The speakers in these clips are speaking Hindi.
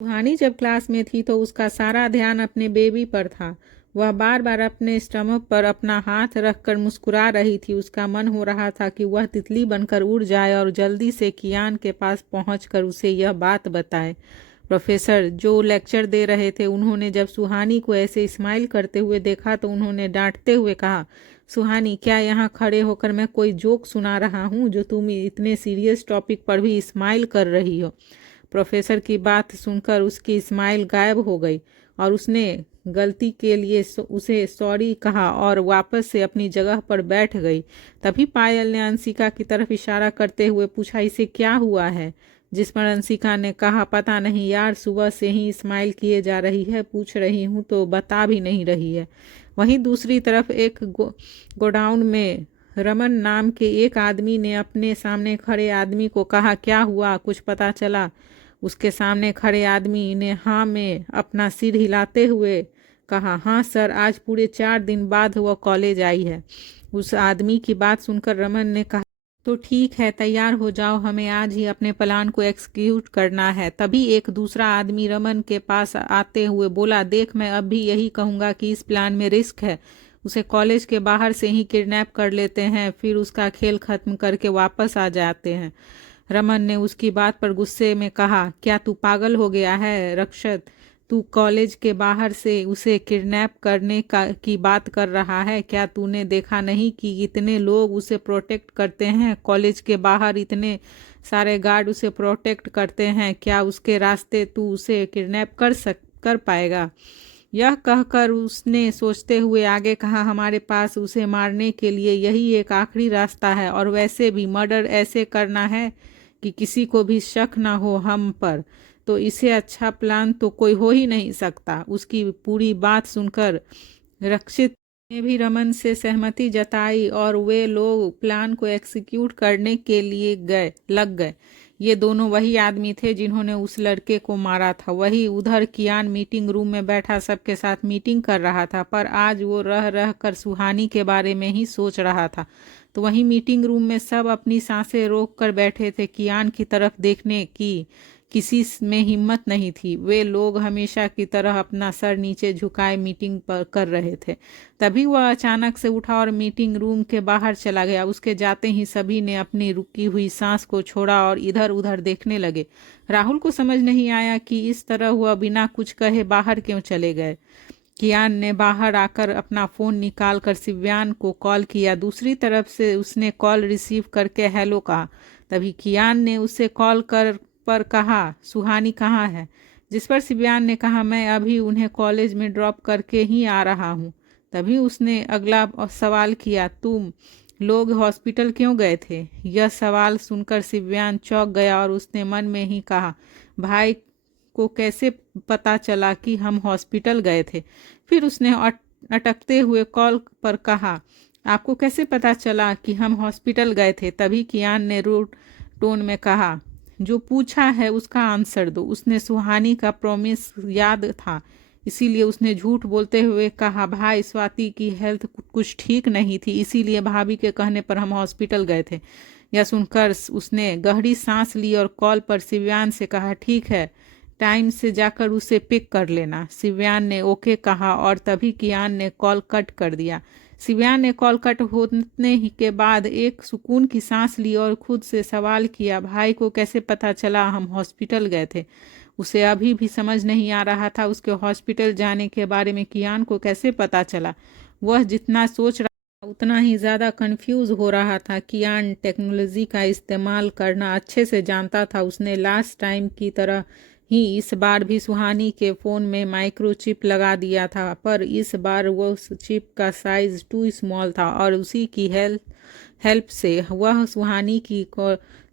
सुहानी जब क्लास में थी तो उसका सारा ध्यान अपने बेबी पर था। वह बार बार अपने स्टमक पर अपना हाथ रखकर मुस्कुरा रही थी। उसका मन हो रहा था कि वह तितली बनकर उड़ जाए और जल्दी से कियान के पास पहुंचकर उसे यह बात बताए। प्रोफेसर जो लेक्चर दे रहे थे, उन्होंने जब सुहानी को ऐसे स्माइल करते हुए देखा तो उन्होंने डांटते हुए कहा, सुहानी, क्या यहाँ खड़े होकर मैं कोई जोक सुना रहा हूँ जो तुम इतने सीरियस टॉपिक पर भी स्माइल कर रही हो। प्रोफेसर की बात सुनकर उसकी स्माइल गायब हो गई और उसने गलती के लिए उसे सॉरी कहा और वापस से अपनी जगह पर बैठ गई। तभी पायल ने अंशिका की तरफ इशारा करते हुए पूछा, इसे क्या हुआ है? जिस पर अंशिका ने कहा, पता नहीं यार, सुबह से ही स्माइल किए जा रही है, पूछ रही हूँ तो बता भी नहीं रही है। वहीं दूसरी तरफ एक गोडाउन में रमन नाम के एक आदमी ने अपने सामने खड़े आदमी को कहा, क्या हुआ, कुछ पता चला? उसके सामने खड़े आदमी ने हाँ में अपना सिर हिलाते हुए कहा, हाँ सर, आज पूरे 4 दिन बाद वह कॉलेज आई है। उस आदमी की बात सुनकर रमन ने कहा, तो ठीक है, तैयार हो जाओ, हमें आज ही अपने प्लान को एग्जीक्यूट करना है। तभी एक दूसरा आदमी रमन के पास आते हुए बोला, देख, मैं अब भी यही कहूँगा कि इस प्लान में रिस्क है। उसे कॉलेज के बाहर से ही किडनैप कर लेते हैं, फिर उसका खेल खत्म करके वापस आ जाते हैं। रमन ने उसकी बात पर गुस्से में कहा, क्या तू पागल हो गया है रक्षत? तू कॉलेज के बाहर से उसे किडनैप करने की बात कर रहा है? क्या तूने देखा नहीं कि इतने लोग उसे प्रोटेक्ट करते हैं? कॉलेज के बाहर इतने सारे गार्ड उसे प्रोटेक्ट करते हैं, क्या उसके रास्ते तू उसे किडनैप कर पाएगा? यह कहकर उसने सोचते हुए आगे कहा, हमारे पास उसे मारने के लिए यही एक आखिरी रास्ता है, और वैसे भी मर्डर ऐसे करना है कि किसी को भी शक ना हो हम पर, तो इससे अच्छा प्लान तो कोई हो ही नहीं सकता। उसकी पूरी बात सुनकर रक्षित ने भी रमन से सहमति जताई और वे लोग प्लान को एग्जीक्यूट करने के लिए लग गए। ये दोनों वही आदमी थे जिन्होंने उस लड़के को मारा था। वही उधर कियान मीटिंग रूम में बैठा सबके साथ मीटिंग कर रहा था, पर आज वो रह रह कर सुहानी के बारे में ही सोच रहा था। तो वहीं मीटिंग रूम में सब अपनी सांसें रोक कर बैठे थे। कियान की तरफ देखने की किसी में हिम्मत नहीं थी। वे लोग हमेशा की तरह अपना सर नीचे झुकाए मीटिंग पर कर रहे थे। तभी वह अचानक से उठा और मीटिंग रूम के बाहर चला गया। उसके जाते ही सभी ने अपनी रुकी हुई सांस को छोड़ा और इधर उधर देखने लगे। राहुल को समझ नहीं आया कि इस तरह वह बिना कुछ कहे बाहर क्यों चले गए। कियान ने बाहर आकर अपना फ़ोन निकाल कर सिव्यान को कॉल किया। दूसरी तरफ से उसने कॉल रिसीव करके हेलो कहा। तभी कियान ने उसे कॉल कर पर कहा, सुहानी कहाँ है? जिस पर सिव्यान ने कहा, मैं अभी उन्हें कॉलेज में ड्रॉप करके ही आ रहा हूँ। तभी उसने अगला सवाल किया, तुम लोग हॉस्पिटल क्यों गए थे? यह सवाल सुनकर सिव्यान चौंक गया और उसने मन में ही कहा, भाई को कैसे पता चला कि हम हॉस्पिटल गए थे? फिर उसने अटकते हुए कॉल पर कहा, आपको कैसे पता चला कि हम हॉस्पिटल गए थे? तभी कियान ने रूड टोन में कहा, जो पूछा है उसका आंसर दो। उसने सुहानी का प्रॉमिस याद था, इसीलिए उसने झूठ बोलते हुए कहा, भाई स्वाति की हेल्थ कुछ ठीक नहीं थी, इसीलिए भाभी के कहने पर हम हॉस्पिटल गए थे। यह सुनकर उसने गहरी सांस ली और कॉल पर सिव्यान से कहा, ठीक है, टाइम से जाकर उसे पिक कर लेना। सिव्यान ने ओके कहा और तभी कियान ने कॉल कट कर दिया। सिव्यान ने कॉल कट होने ही के बाद एक सुकून की सांस ली और खुद से सवाल किया, भाई को कैसे पता चला हम हॉस्पिटल गए थे? उसे अभी भी समझ नहीं आ रहा था उसके हॉस्पिटल जाने के बारे में कियान को कैसे पता चला। वह जितना सोच रहा था उतना ही ज़्यादा कंफ्यूज हो रहा था। कियान टेक्नोलॉजी का इस्तेमाल करना अच्छे से जानता था। उसने लास्ट टाइम की तरह ही इस बार भी सुहानी के फ़ोन में माइक्रोचिप लगा दिया था, पर इस बार वो चिप का साइज टू स्मॉल था और उसी की हेल्प से वह सुहानी की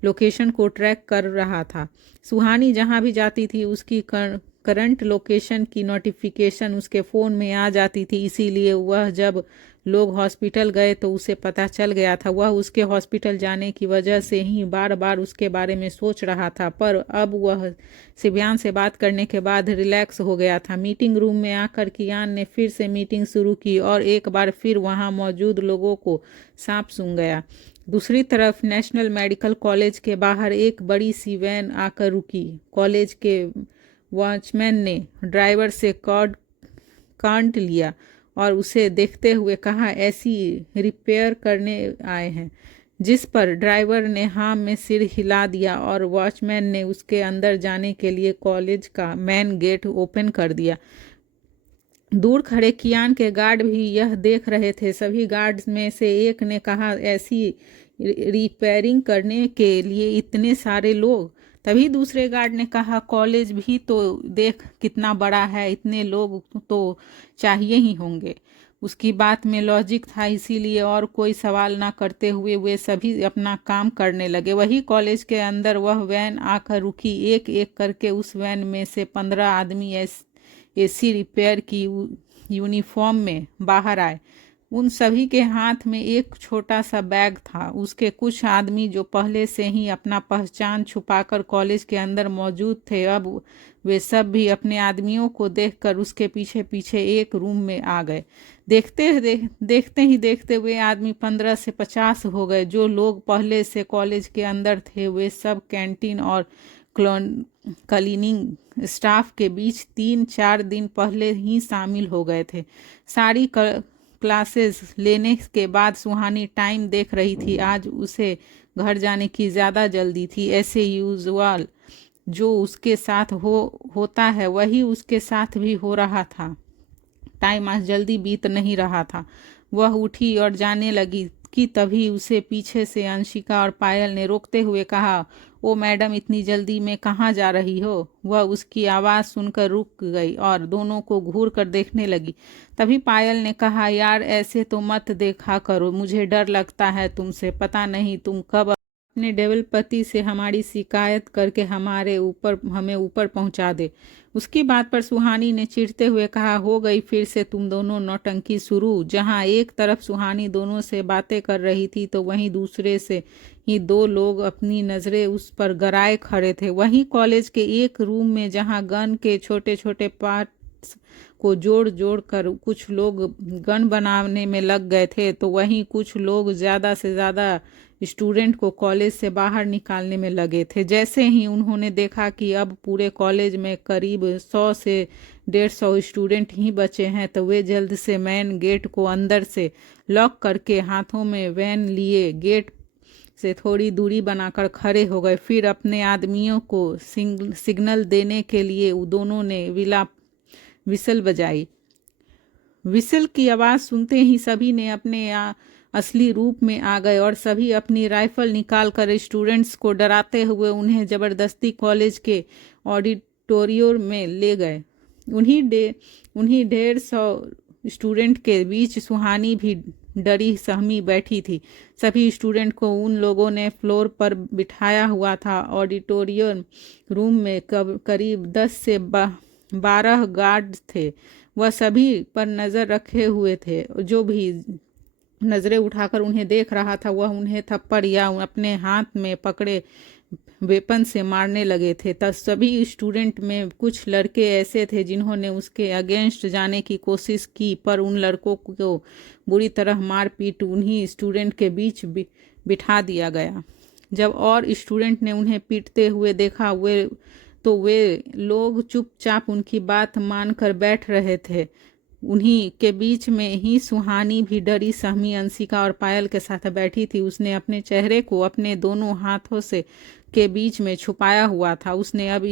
लोकेशन को ट्रैक कर रहा था। सुहानी जहाँ भी जाती थी उसकी करंट लोकेशन की नोटिफिकेशन उसके फ़ोन में आ जाती थी, इसीलिए वह जब लोग हॉस्पिटल गए तो उसे पता चल गया था। वह उसके हॉस्पिटल जाने की वजह से ही बार बार उसके बारे में सोच रहा था, पर अब वह सिव्यान से बात करने के बाद रिलैक्स हो गया था। मीटिंग रूम में आकर कियान ने फिर से मीटिंग शुरू की और एक बार फिर वहां मौजूद लोगों को सांप सूंघ गया। दूसरी तरफ नेशनल मेडिकल कॉलेज के बाहर एक बड़ी सी वैन आकर रुकी। कॉलेज के वॉचमैन ने ड्राइवर से कॉर्ड काट लिया और उसे देखते हुए कहा, ऐसी रिपेयर करने आए हैं। जिस पर ड्राइवर ने हाँ में सिर हिला दिया और वॉचमैन ने उसके अंदर जाने के लिए कॉलेज का मेन गेट ओपन कर दिया। दूर खड़े कियान के गार्ड भी यह देख रहे थे। सभी गार्ड्स में से एक ने कहा, ऐसी रिपेयरिंग करने के लिए इतने सारे लोग? तभी दूसरे गार्ड ने कहा, कॉलेज भी तो देख कितना बड़ा है, इतने लोग तो चाहिए ही होंगे। उसकी बात में लॉजिक था, इसीलिए और कोई सवाल ना करते हुए वे सभी अपना काम करने लगे। वही कॉलेज के अंदर वह वैन आकर रुकी। एक एक करके उस वैन में से 15 आदमी एसी रिपेयर की यूनिफॉर्म में बाहर आए। उन सभी के हाथ में एक छोटा सा बैग था। उसके कुछ आदमी जो पहले से ही अपना पहचान छुपाकर कॉलेज के अंदर मौजूद थे, अब वे सब भी अपने आदमियों को देखकर उसके पीछे पीछे एक रूम में आ गए। देखते ही देखते वे आदमी 15 से 50 हो गए। जो लोग पहले से कॉलेज के अंदर थे वे सब कैंटीन और क्लीनिंग स्टाफ के बीच 3-4 दिन पहले ही शामिल हो गए थे। सारी क्लासेस लेने के बाद सुहानी टाइम देख रही थी। आज उसे घर जाने की ज़्यादा जल्दी थी। ऐसे यूजुअल जो उसके साथ होता है वही उसके साथ भी हो रहा था। टाइम आज जल्दी बीत नहीं रहा था। वह उठी और जाने लगी कि तभी उसे पीछे से अंशिका और पायल ने रोकते हुए कहा, ओ मैडम, इतनी जल्दी में कहाँ जा रही हो? वह उसकी आवाज़ सुनकर रुक गई और दोनों को घूर कर देखने लगी। तभी पायल ने कहा, यार ऐसे तो मत देखा करो, मुझे डर लगता है तुमसे। पता नहीं तुम कब अपने डेविल पति से हमारी शिकायत करके हमें ऊपर पहुंचा दे। उसकी बात पर सुहानी ने चिढ़ते हुए कहा, हो गई फिर से तुम दोनों नौटंकी शुरू। जहां एक तरफ सुहानी दोनों से बातें कर रही थी तो वहीं दूसरे से ही 2 लोग अपनी नजरें उस पर गड़ाए खड़े थे। वहीं कॉलेज के एक रूम में जहां गन के छोटे छोटे पार्ट्स को जोड़ जोड़ कर कुछ लोग गन बनाने में लग गए थे, तो वहीं कुछ लोग ज़्यादा से ज़्यादा स्टूडेंट को कॉलेज से बाहर निकालने में लगे थे। जैसे ही उन्होंने देखा कि अब पूरे कॉलेज में करीब 100 से 150 स्टूडेंट ही बचे हैं, तो वे जल्द से मेन गेट को अंदर से लॉक करके हाथों में वैन लिए गेट से थोड़ी दूरी बनाकर खड़े हो गए। फिर अपने आदमियों को सिग्नल देने के लिए दोनों ने विसल बजाई। विसल की आवाज़ सुनते ही सभी ने अपने असली रूप में आ गए और सभी अपनी राइफल निकालकर स्टूडेंट्स को डराते हुए उन्हें ज़बरदस्ती कॉलेज के ऑडिटोरियम में ले गए। उन्हीं 150 स्टूडेंट के बीच सुहानी भी डरी सहमी बैठी थी। सभी स्टूडेंट को उन लोगों ने फ्लोर पर बिठाया हुआ था। ऑडिटोरियम रूम में करीब 10 से 12 गार्ड थे। वह सभी पर नज़र रखे हुए थे। जो भी नज़रें उठाकर उन्हें देख रहा था वह उन्हें थप्पड़ या अपने हाथ में पकड़े वेपन से मारने लगे थे। तब सभी स्टूडेंट में कुछ लड़के ऐसे थे जिन्होंने उसके अगेंस्ट जाने की कोशिश की, पर उन लड़कों को बुरी तरह मारपीट उन्हीं स्टूडेंट के बीच बिठा दिया गया। जब और स्टूडेंट ने उन्हें पीटते हुए देखा वे लोग चुपचाप उनकी बात मानकर बैठ रहे थे। उन्हीं के बीच में ही सुहानी भी डरी सहमी अंशिका और पायल के साथ बैठी थी। उसने अपने चेहरे को अपने दोनों हाथों से के बीच में छुपाया हुआ था। उसने अब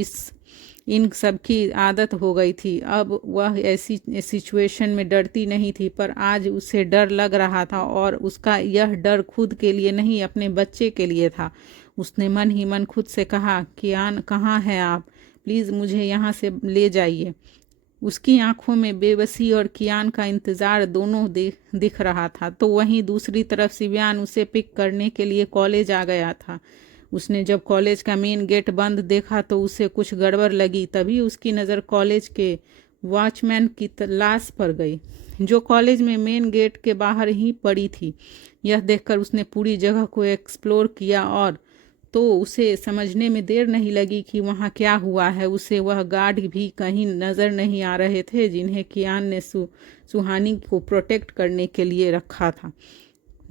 इन सब की आदत हो गई थी। अब वह ऐसी सिचुएशन में डरती नहीं थी, पर आज उसे डर लग रहा था और उसका यह डर खुद के लिए नहीं, अपने बच्चे के लिए था। उसने मन ही मन खुद से कहा, कियान कहाँ हैं आप? प्लीज़ मुझे यहाँ से ले जाइए। उसकी आंखों में बेबसी और कियान का इंतज़ार दोनों दिख रहा था। तो वहीं दूसरी तरफ सिव्यान उसे पिक करने के लिए कॉलेज आ गया था। उसने जब कॉलेज का मेन गेट बंद देखा तो उसे कुछ गड़बड़ लगी। तभी उसकी नज़र कॉलेज के वॉचमैन की लाश पर गई, जो कॉलेज में मेन गेट के बाहर ही पड़ी थी। यह देखकर उसने पूरी जगह को एक्सप्लोर किया और तो उसे समझने में देर नहीं लगी कि वहाँ क्या हुआ है। उसे वह गार्ड भी कहीं नज़र नहीं आ रहे थे जिन्हें कियान ने सुहानी को प्रोटेक्ट करने के लिए रखा था।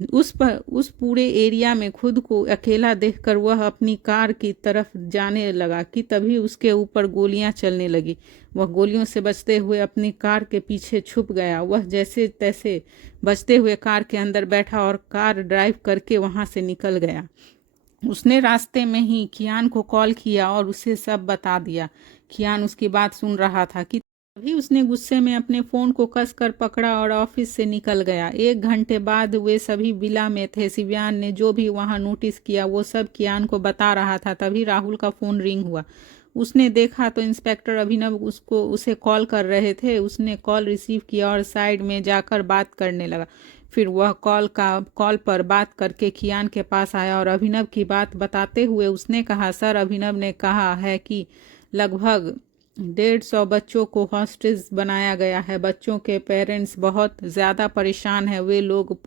उस पूरे एरिया में खुद को अकेला देखकर वह अपनी कार की तरफ जाने लगा कि तभी उसके ऊपर गोलियां चलने लगी। वह गोलियों से बचते हुए अपनी कार के पीछे छुप गया। वह जैसे तैसे बचते हुए कार के अंदर बैठा और कार ड्राइव करके वहां से निकल गया। उसने रास्ते में ही कियान को कॉल किया और उसे सब बता दिया। कियान उसकी बात सुन रहा था कि तभी उसने गुस्से में अपने फ़ोन को कसकर पकड़ा और ऑफिस से निकल गया। 1 घंटे बाद वे सभी विला में थे। शिवयान ने जो भी वहां नोटिस किया वो सब कियान को बता रहा था। तभी राहुल का फ़ोन रिंग हुआ। उसने देखा तो इंस्पेक्टर अभिनव उसे कॉल कर रहे थे। उसने कॉल रिसीव किया और साइड में जाकर बात करने लगा। फिर वह कॉल पर बात करके कियान के पास आया और अभिनव की बात बताते हुए उसने कहा, सर, अभिनव ने कहा है कि लगभग 150 बच्चों को हॉस्टेज बनाया गया है। बच्चों के पेरेंट्स बहुत ज़्यादा परेशान हैं। वे लोग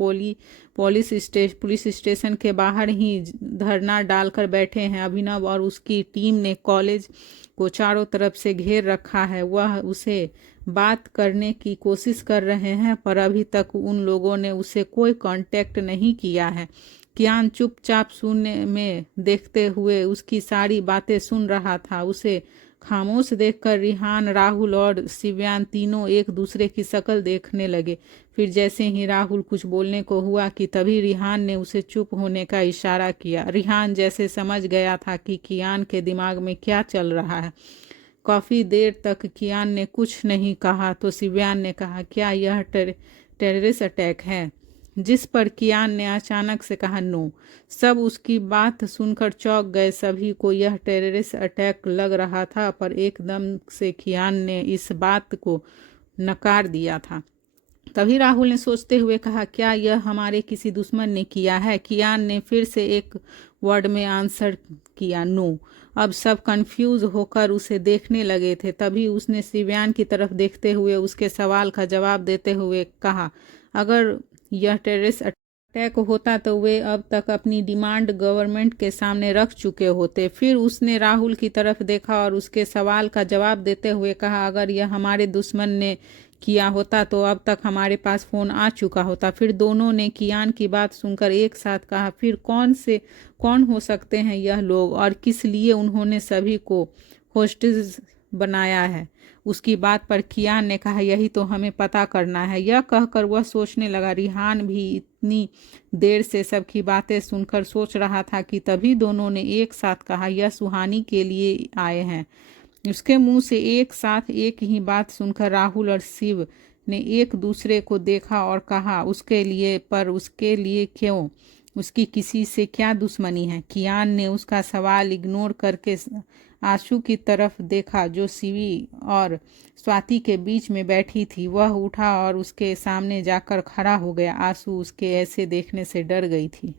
पुलिस स्टेशन के बाहर ही धरना डालकर बैठे हैं। अभिनव और उसकी टीम ने कॉलेज को चारों तरफ से घेर रखा है। वह उसे बात करने की कोशिश कर रहे हैं पर अभी तक उन लोगों ने उसे कोई कांटेक्ट नहीं किया है। कियान चुपचाप सुनने में देखते हुए उसकी सारी बातें सुन रहा था। उसे खामोश देखकर रिहान, राहुल और शिवयान तीनों एक दूसरे की शक्ल देखने लगे। फिर जैसे ही राहुल कुछ बोलने को हुआ कि तभी रिहान ने उसे चुप होने का इशारा किया। रिहान जैसे समझ गया था कि कियान के दिमाग में क्या चल रहा है। काफ़ी देर तक कियान ने कुछ नहीं कहा तो शिवयान ने कहा, क्या यह टेररिस्ट अटैक है? जिस पर कियान ने अचानक से कहा, नो। सब उसकी बात सुनकर चौंक गए। सभी को यह टेररिस्ट अटैक लग रहा था पर एकदम से कियान ने इस बात को नकार दिया था। तभी राहुल ने सोचते हुए कहा, क्या यह हमारे किसी दुश्मन ने किया है? कियान ने फिर से एक वर्ड में आंसर किया, नो। अब सब कंफ्यूज होकर उसे देखने लगे थे। तभी उसने शिवयान की तरफ देखते हुए उसके सवाल का जवाब देते हुए कहा, अगर यह टेररिस्ट अटैक होता तो वे अब तक अपनी डिमांड गवर्नमेंट के सामने रख चुके होते। फिर उसने राहुल की तरफ देखा और उसके सवाल का जवाब देते हुए कहा, अगर यह हमारे दुश्मन ने किया होता तो अब तक हमारे पास फ़ोन आ चुका होता। फिर दोनों ने कियान की बात सुनकर एक साथ कहा, फिर कौन हो सकते हैं यह लोग और किस लिए उन्होंने सभी को होस्टेज बनाया है? उसकी बात पर कियान ने कहा, यही तो हमें पता करना है। यह कहकर वह सोचने लगा। रिहान भी इतनी देर से सबकी बातें सुनकर सोच रहा था कि तभी दोनों ने एक साथ कहा, यह सुहानी के लिए आए हैं। उसके मुंह से एक साथ एक ही बात सुनकर राहुल और शिव ने एक दूसरे को देखा और कहा, उसके लिए क्यों? उसकी किसी से क्या दुश्मनी है? कियान ने उसका सवाल इग्नोर करके आशु की तरफ देखा जो शिवी और स्वाति के बीच में बैठी थी। वह उठा और उसके सामने जाकर खड़ा हो गया। आशु उसके ऐसे देखने से डर गई थी।